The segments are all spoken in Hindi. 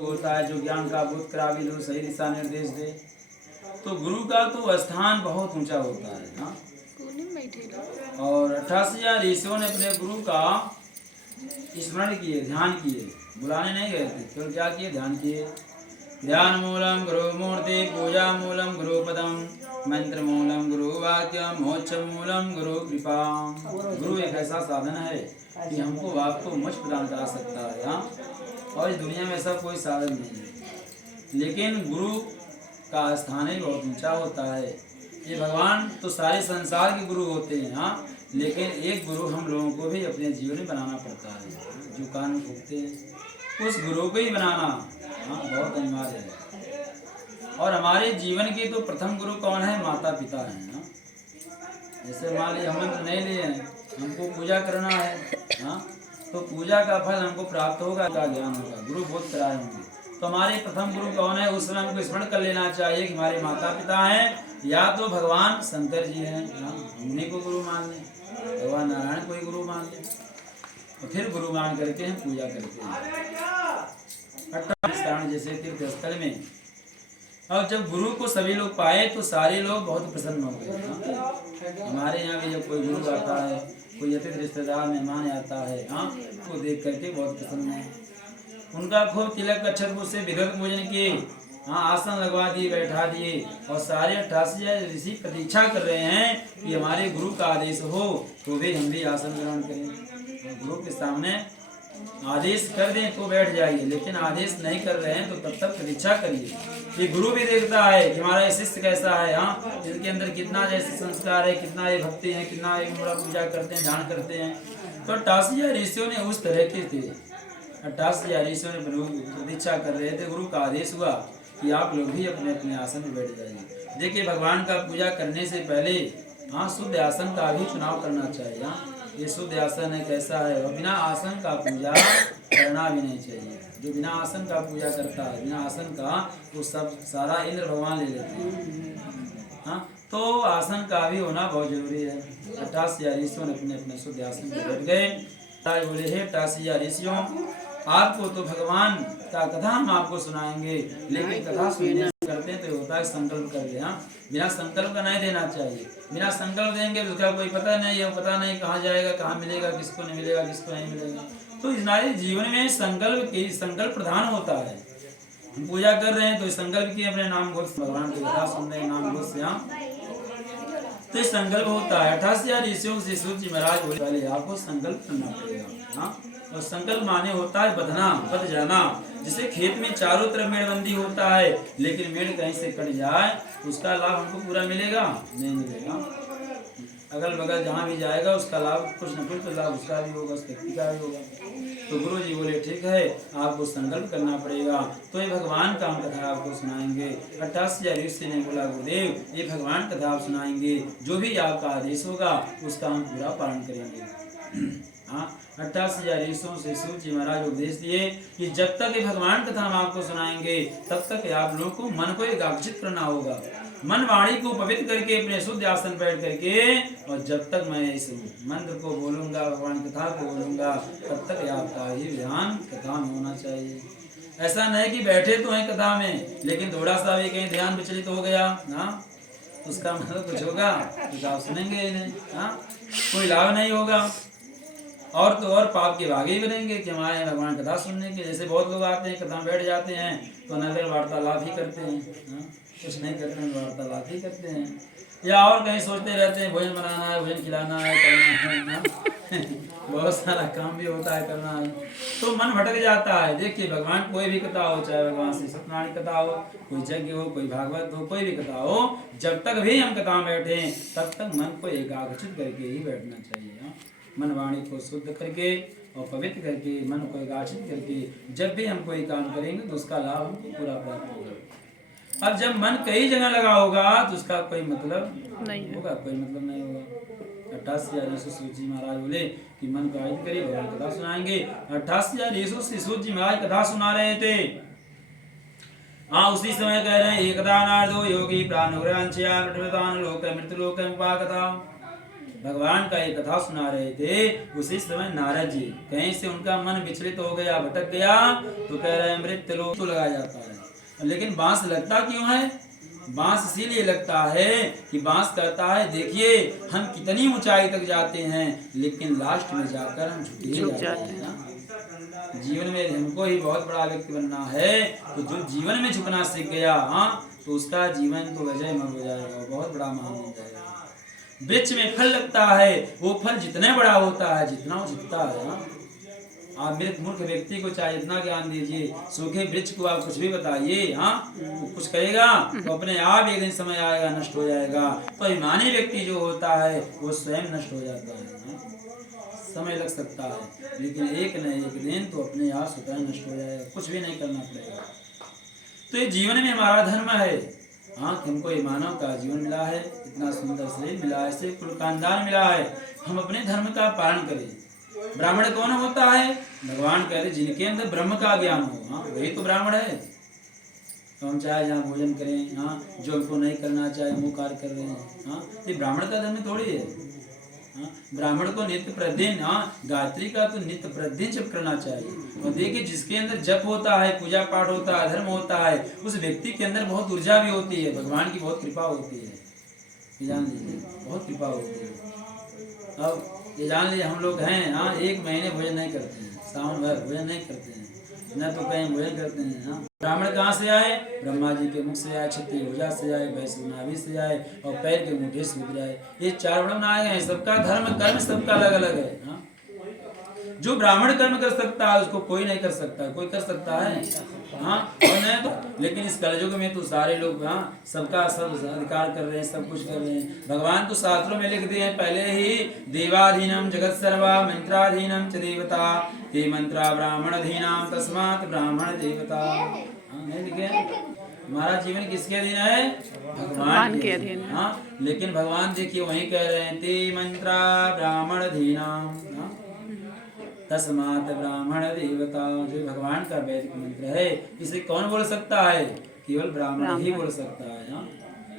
होता है जो ज्ञान का बोध करा भी दो, सही दिशा निर्देश दे। तो गुरु का तो स्थान बहुत ऊंचा होता है ना। और 88,000 ऋषियों ने अपने गुरु का स्मरण किए, ध्यान किए, बुलाने नहीं गए थे, केवल क्या किए, ध्यान किए। ध्यान मूलम गुरु मूर्ति, पूजा मूलम गुरु पदम, मंत्र मूलम गुरु वाक्यम, मोक्ष मूलम गुरु कृपा। गुरु एक ऐसा साधन है कि हमको आपको मोक्ष प्रदान करा सकता है। हाँ, और इस दुनिया में ऐसा कोई साधन नहीं है, लेकिन गुरु का स्थान ही बहुत ऊंचा होता है। ये भगवान तो सारे संसार के गुरु होते हैं, हाँ, लेकिन एक गुरु हम लोगों को भी अपने जीवन में बनाना पड़ता है। जो कान फूकते हैं उस गुरु को ही बनाना, हाँ, बहुत अनिवार्य है। और हमारे जीवन के तो प्रथम गुरु कौन है? माता पिता है ना। जैसे मान लीजिए हम मंत्र नहीं लिए हैं, हमको पूजा करना है, हाँ, तो पूजा का फल हमको प्राप्त होगा, का ज्ञान होगा, गुरु बोध कराए होंगे। तो हमारे प्रथम गुरु कौन है? उस समय हमको स्मरण कर लेना चाहिए कि हमारे माता पिता हैं, या तो भगवान शंकर जी हैं, उन्हीं को गुरु मान लें, भगवान नारायण को ही गुरु मान लें, और फिर गुरु मान करके हम पूजा करते हैं। 28 जैसे तीर्थ स्थल में, और जब गुरु को सभी लोग पाए तो सारे लोग बहुत प्रसन्न हो गए। हमारे यहाँ भी जब कोई गुरु आता है, कोई अतिथि रिश्तेदार मेहमान आता है, हाँ, तो देख करके बहुत प्रसन्न है। उनका खूब तिलक अक्षत से विधिवत पूजन किए, हाँ, आसन लगवा दिए, बैठा दिए, और सारे 88 ऋषि प्रतीक्षा कर रहे हैं कि हमारे गुरु का आदेश हो तो भी हम भी आसन ग्रहण करें। गुरु के सामने आदेश कर दें तो बैठ जाइए, लेकिन आदेश नहीं कर रहे हैं तो तब तक प्रतीक्षा करिए। ये गुरु भी देखता है कि हमारा शिष्य कैसा है, हाँ, इसके अंदर कितना जैसे संस्कार है, कितना ये भक्ति है, कितना ये पूजा करते हैं, ध्यान करते हैं। तो 88 ऋषियों ने उस तरह के थे। 88 ऋषियों ने प्रतीक्षा कर रहे थे। गुरु का आदेश हुआ कि आप लोग भी अपने अपने आसन में बैठ जाइए। देखिए, भगवान का पूजा करने से पहले, हाँ, शुद्ध आसन का भी चुनाव करना चाहिए। हाँ, ये शुद्ध आसन है, कैसा है, और बिना आसन का पूजा करना भी नहीं चाहिए। जो बिना आसन का पूजा करता है, बिना आसन का, वो सब सारा इंद्र भगवान ले लेते हैं। हाँ, तो आसन का भी होना बहुत जरूरी है। 88 ऋषियों ने अपने अपने शुद्ध आसन पर बैठ गए। बोले, हे 88 ऋषियों, आपको तो भगवान का कथा हम आपको सुनाएंगे, लेकिन कथा सुनने करते हैं तो होता है संकल्प कर ले। हाँ, बिना संकल्प का नहीं देना चाहिए। बिना संकल्प देंगे तो उसका कोई पता नहीं है, पता नहीं कहाँ जाएगा, कहाँ मिलेगा, किसको नहीं मिलेगा, किसको नहीं मिलेगा। तो हमारे जीवन में संकल्प प्रधान होता है। हम पूजा कर रहे हैं तो संकल्प किए अपने नाम घोष, भगवान की कथा सुन रहे हैं नाम घोष से, हाँ, तो संकल्प होता है। 88 ऋषियों से सूत जी महाराज बोले, पहले आपको संकल्प करना पड़ेगा। हाँ, और संकल्प माने होता है बंधना, बंध जाना। जिसे खेत में चारों तरफ मेड़बंदी होता है, लेकिन मेड़ कहीं से कट जाए उसका लाभ हमको पूरा मिलेगा? नहीं मिलेगा। अगल बगल जहाँ भी जाएगा उसका लाभ कुछ न कुछ तो लाभ उसका भी होगा, उस व्यक्ति का भी होगा। तो गुरु जी बोले, ठीक है, आपको संकल्प करना पड़ेगा। तो ये भगवान का हम कथा आपको सुनाएंगे। 88 ऋषि ने बोला, गुरुदेव, ये भगवान कथा आप सुनाएंगे, जो भी आपका आदेश होगा उसका हम पूरा पालन करेंगे। हाँ, 88 ऋषियों से सूत जी महाराज उपदेश दिए कि जब तक ये भगवान कथा हम आपको सुनाएंगे तब तक आप लोगों को मन को एकाग्रचित करना होगा, मन वाणी को पवित्र करके अपने शुद्ध आसन बैठ करके, और जब तक मैं इस मंत्र को बोलूंगा, भगवान कथा को बोलूंगा, तब तक आपका ही ध्यान कथा में होना चाहिए। ऐसा नहीं कि बैठे तो हैं कथा में, लेकिन थोड़ा सा भी कहीं ध्यान विचलित हो गया ना, उसका मतलब कुछ होगा तो आप सुनेंगे ही नहीं, हाँ, कोई लाभ नहीं होगा, और तो और पाप के भागी बनेंगे कि हमारे भगवान कथा सुनने के। जैसे बहुत लोग आते हैं, कथा बैठ जाते हैं तो नगर वार्तालाप ही करते हैं, कुछ नहीं करते हैं, वार्तालाप ही करते हैं, या और कहीं सोचते रहते हैं भोजन बनाना है, भोजन खिलाना है, करना है, बहुत सारा काम भी होता है, करना है, तो मन भटक जाता है। देखिए, भगवान कोई भी कथा हो, चाहे भगवान श्री सत्यनारायण कथा हो, कोई यज्ञ हो, कोई भागवत हो, कोई भी कथा हो, जब तक भी हम कथा में बैठे तब तक मन को एकाग्रचित करके ही बैठना चाहिए। मन वाणी को शुद्ध करके और पवित्र करके, मन को एकाग्रचित करके जब भी हम कोई काम करेंगे तो उसका लाभ हमको पूरा प्राप्त होगा। अब जब मन कई जगह लगा होगा तो उसका कोई मतलब नहीं होगा, कोई मतलब नहीं होगा। 88 ऋषि सूत जी महाराज बोले कि मन को आयत करिए, भगवान कथा सुनाएंगे। 88 ऋषि सूत जी महाराज कथा सुना रहे थे। हाँ, उसी समय कह रहे हैं, एकदा नारदो योगी प्राणुग्रहंचया मृत्युलोक मृत्युलोक उपागता। भगवान का एक कथा सुना रहे थे। उसी समय नारद जी कहीं से उनका मन विचलित हो गया, भटक गया, तो कह रहे हैं मृत्यु लोक तो लगाया जाता है, लेकिन बांस लगता क्यों है? बांस इसीलिए लगता है कि बांस कहता है देखिए हम कितनी ऊंचाई तक जाते हैं, लेकिन लास्ट में जाकर हम झुक जाते हैं ना। जीवन में हमको ही बहुत बड़ा व्यक्ति बनना है, तो जो जीवन में झुकना सीख गया, हाँ, तो उसका जीवन तो अजयमय हो जाएगा, बहुत बड़ा महान हो जाएगा। वृक्ष में फल लगता है, वो फल जितना बड़ा होता है जितना वो झुकता है। हाँ? आप मेरे मूर्ख व्यक्ति को चाहे इतना ज्ञान दीजिए, सूखे वृक्ष को आप कुछ भी बताइए, हाँ, वो कुछ करेगा तो अपने आप एक दिन समय आएगा नष्ट हो जाएगा। तो अभिमानी व्यक्ति जो होता है वो स्वयं नष्ट हो जाता है। हाँ? समय लग सकता है, लेकिन एक न एक दिन तो अपने आप स्वतः नष्ट हो जाएगा, कुछ भी नहीं करना पड़ेगा। तो ये जीवन में हमारा धर्म है, हाँ, हमको ये मानव का जीवन मिला है, इतना सुंदर शरीर मिला है, ऐसे कुल खानदान मिला है, हम अपने धर्म का पालन करें। ब्राह्मण कौन होता है? भगवान कहते जिनके अंदर ब्रह्म का ज्ञान हो, हाँ, वही तो ब्राह्मण है। तो हम चाहे जहाँ भोजन करें, हाँ, जो हमको नहीं करना चाहे वो कार्य कर रहे हैं, हाँ, ये ब्राह्मण का धर्म थोड़ी है। हाँ, ब्राह्मण को नित्य प्रतिदिन, हाँ, गायत्री का तो नित्य प्रतिदिन जप करना चाहिए। और देखिए जिसके अंदर जप होता है, पूजा पाठ होता है, धर्म होता है, उस व्यक्ति के अंदर बहुत ऊर्जा भी होती है, भगवान की बहुत कृपा होती है, ये जान लीजिए, बहुत कृपा होती है। अब ये जान लीजिए हम लोग हैं, हाँ, 1 महीने भोजन नहीं करते हैं, सावन भर भोजन नहीं करते हैं, न तो कहीं भोजन करते हैं। हाँ, ब्राह्मण कहाँ से आए? ब्रह्मा जी के मुख से आए, क्षत्रिय भुजा से आए, वैश्य नाभि से आए, और पैर के मुठे से उतर आए। ये 4 वर्ण आए हैं, सबका धर्म कर्म सबका अलग अलग है। हाँ? जो ब्राह्मण कर्म कर सकता है उसको कोई नहीं कर सकता, कोई कर सकता है, हाँ, और नहीं तो। लेकिन इस कलयुग में तो सारे लोग, हाँ, सबका सब अधिकार कर रहे हैं, सब कुछ कर रहे हैं। भगवान तो शास्त्रों में लिख दिए हैं पहले ही, देवाधीनम जगत सर्वा मंत्राधीनम च देवता, ते मंत्रा ब्राह्मणाधीनाम तस्मात् ब्राह्मण देवता। हाँ, नहीं लिखे? हमारा जीवन किसके अधीन है? भगवान के अधीन है। हाँ, लेकिन भगवान देखिए वही कह रहे हैं, ते मंत्रा ब्राह्मणाधीनाम, हाँ, तस्मात् ब्राह्मण देवता। जो भगवान का वैदिक मंत्र है, इसे कौन बोल सकता है? केवल ब्राह्मण ही बोल सकता है। हाँ,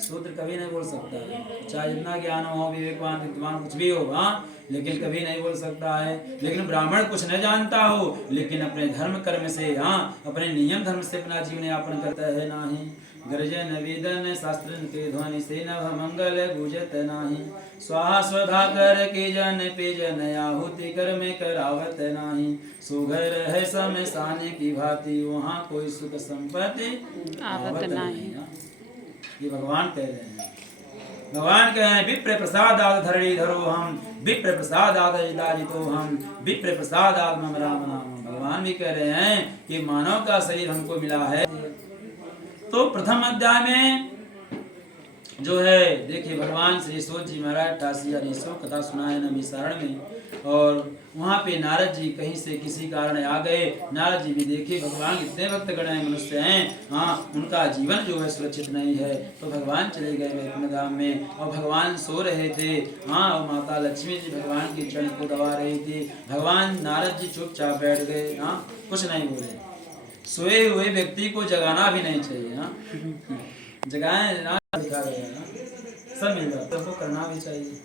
शूद्र कभी नहीं बोल सकता है, चाहे जितना ज्ञान हो, विवेकवान विद्वान कुछ भी हो, हाँ, लेकिन कभी नहीं बोल सकता है। लेकिन ब्राह्मण कुछ नहीं जानता हो, लेकिन अपने धर्म कर्म से, हाँ, अपने नियम धर्म से अपना जीवन यापन करता है नाही। गर्जन वेदन शास्त्र के ध्वनि से नभ मंगल गुजत नाही, स्वाहा स्वधा कर के जन पे जन आहुति कर में करावत नाही, सुघर है समय साने की भांति वहाँ कोई सुख संपत्ति आवत नहीं। ये भगवान कह रहे हैं। भगवान कह रहे हैं विप्र प्रसादाद धरणी धरो हम, विप्र प्रसादाद जितो हम, विप्र प्रसादाद मम राम नाम। भगवान भी कह रहे हैं कि मानव का शरीर हमको मिला है। तो प्रथम अध्याय में जो है देखिए भगवान श्री सोच जी महाराज 88 ईसो कथा सुनाए नमीसारण में, और वहाँ पे नारद जी कहीं से किसी कारण आ गए। नारद जी भी देखिए भगवान इतने भक्त गण मनुष्य हैं, हाँ, उनका जीवन जो है सुरक्षित नहीं है, तो भगवान चले गए वैकुंठ धाम में। और भगवान सो रहे थे, हाँ, और माता लक्ष्मी जी भगवान के चरण को दबा रही थी। भगवान नारद जी चुपचाप बैठ गए, हाँ, कुछ नहीं बोले। सोए हुए व्यक्ति को जगाना भी नहीं चाहिए, हाँ, जगाए ना दिखा गया, सब मिल जाता, सबको करना भी चाहिए।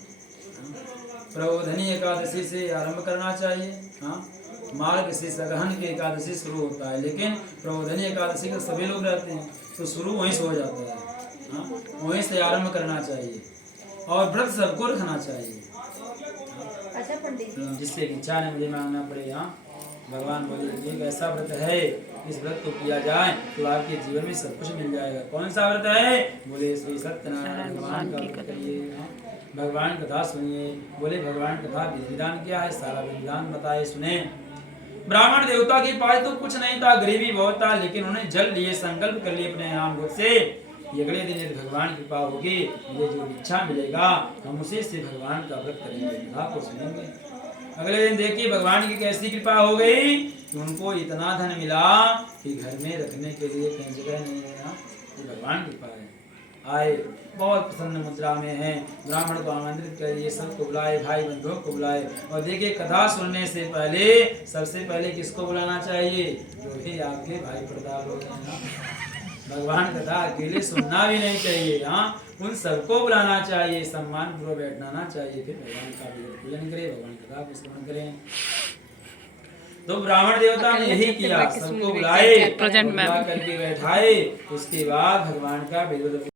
प्रबोधनी एकादशी से आरंभ करना चाहिए, हाँ, मार्ग से सगहन की एकादशी शुरू होता है, लेकिन प्रबोधनी एकादशी के सभी लोग रहते हैं तो शुरू वहीं से हो जाता है, हाँ, वहीं से आरंभ करना चाहिए। और व्रत सबको रखना चाहिए, जिससे इच्छा नहीं मुझे मांगना पड़े। हाँ, भगवान बोले एक ऐसा व्रत है, इस व्रत को किया जाए तो आपके जीवन में सब कुछ मिल जाएगा। कौन सा व्रत है? बोले श्री सत्यनारायण भगवान का व्रत करिए, भगवान कथा सुनिए। बोले भगवान कथा विधान क्या है? सारा विधान बताए सुने। ब्राह्मण देवता के पास तो कुछ नहीं था, गरीबी बहुत था, लेकिन उन्हें जल लिए, संकल्प कर लिए अपने नाम से, अगले दिन यदि भगवान कृपा होगी, मुझे जो इच्छा मिलेगा हम उसी से भगवान का व्रत करेंगे, कथा को सुनेंगे। अगले दिन देखिए भगवान की कैसी कृपा हो गई कि उनको इतना धन मिला कि घर में रखने के लिए कहीं जगह नहीं है। तो भगवान की कृपा है। आए बहुत प्रसन्न मुद्रा में हैं, ब्राह्मण को आमंत्रित करिए, सबको बुलाए, भाई बंधुओं को बुलाए। और देखिए कथा सुनने से पहले सबसे पहले किसको बुलाना चाहिए? जो भी आपके भाई प्रताप लोग हैं, भगवान कथा अकेले सुनना भी नहीं चाहिए, हाँ उन सबको बुलाना चाहिए, सम्मान पूर्वक बैठना चाहिए, फिर भगवान का भी पूजन करें, भगवान कथा को श्रवण करें। तो ब्राह्मण देवता ने यही किया, सबको बुलाए, बुला करके बैठाए, उसके बाद भगवान का